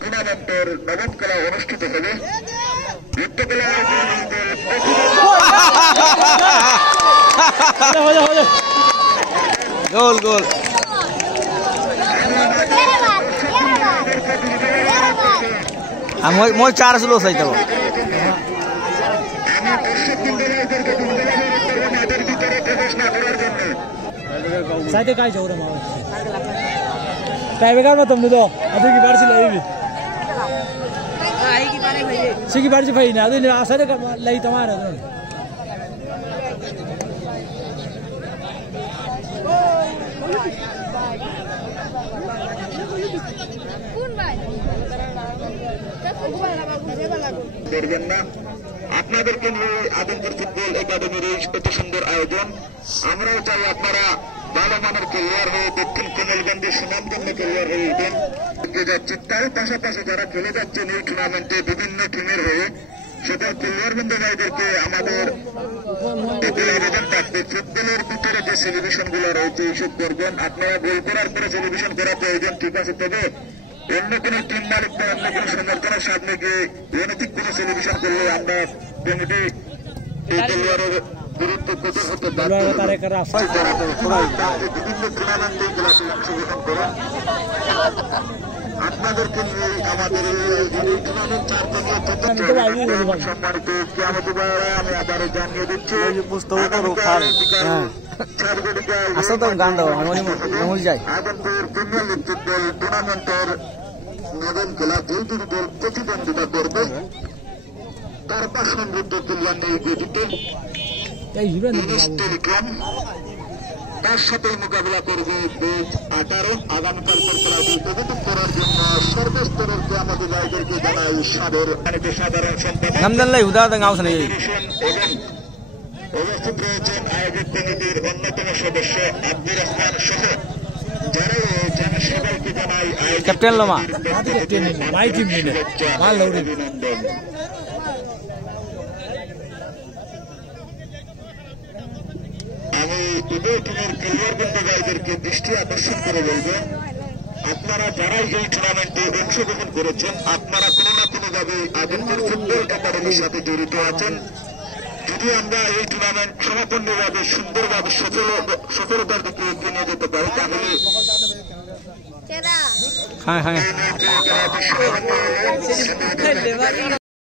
টুর্নামেন্টের নবম খেলা অনুষ্ঠিত হবে। গোল গোল মই 4 আসলো চাইতে साइड काय जाऊ रे माव टाइम का ना तुमने तो अभी की बार से लई आई की बारे भाई सी की बार से भाई ना अभी साइड का लई तुम्हारे कौन भाई করবেন না। আপনাদেরকে নিয়ে আদমপুর ফুটবল একাডেমির এই এত সুন্দর আয়োজন। আমরাও চাই আপনারা ভালো মানের খেলোয়াড় হয়ে দক্ষিণ কুমিল্লাগঞ্জের সুনামধন্য খেলোয়াড় হয়ে উঠেন যাচ্ছে। তার পাশাপাশি যারা খেলে যাচ্ছেন এই টুর্নামেন্টে বিভিন্ন টিমের হয়ে সকল খেলোয়াড়বৃন্দ ভাইদেরকে আমাদের আবেদন থাকবে, ফুটবলের ভিতরে যে সেলিব্রেশন গুলো রয়েছে এইসব করবেন। আপনারা গোল করার পরে সেলিব্রেশন করা প্রয়োজন, ঠিক আছে, তবে অন্য কোন টিম মালিক বা অন্য কোন সমর্থনের সামনে গিয়ে অনৈতিক কোন সেলিব্রেশন করলে আমরা কমিটি এই খেলোয়াড়ের গুরুত্ব কঠোর হতে বাধ্য হব। বিভিন্ন টুর্নামেন্টে খেলাতে অংশগ্রহণ করেন। আপনাদেরকে নিয়ে আমাদের এই টুর্নামেন্ট সম্মানিত আমি আবারও জানিয়ে দিচ্ছি আদমপুর প্রিমিয়ার লিগ ফুটবল টুর্নামেন্টের নবম খেলা যেই দুটি দল প্রতিদ্বন্দ্বিতা করবে তার পর সমৃদ্ধ কল্যাণ গঠিত টেলিকম তার সাথে মোকাবিলা করবে বেদ 18। আগামীকালকের খেলা উপভোগ করার জন্য সর্বস্তরের আমাদের ভাইদেরকে জানাই সাধারণ সম্পাদক উপস্থিত রয়েছেন আয়োজক কমিটির অন্যতম সদস্য আব্দুর রহমান সহ যারা রয়েছেন সবাইকে জানাই ক্যাপ্টেন লোমা অভিনন্দন। আমি উভয় টিমের খেলোয়াড়বৃন্দ ভাইদেরকে দৃষ্টি আকর্ষণ করে বলবো, আপনারা যারাই এই টুর্নামেন্টে অংশগ্রহণ করেছেন আপনারা কোনো না কোনোভাবে আদমপুর ফুটবল একাডেমির সাথে জড়িত আছেন। যদি আমরা এই টুর্নামেন্ট সমাপন্নভাবে সুন্দরভাবে সফলতার দিকে এগিয়ে নিয়ে যেতে পারি তাহলে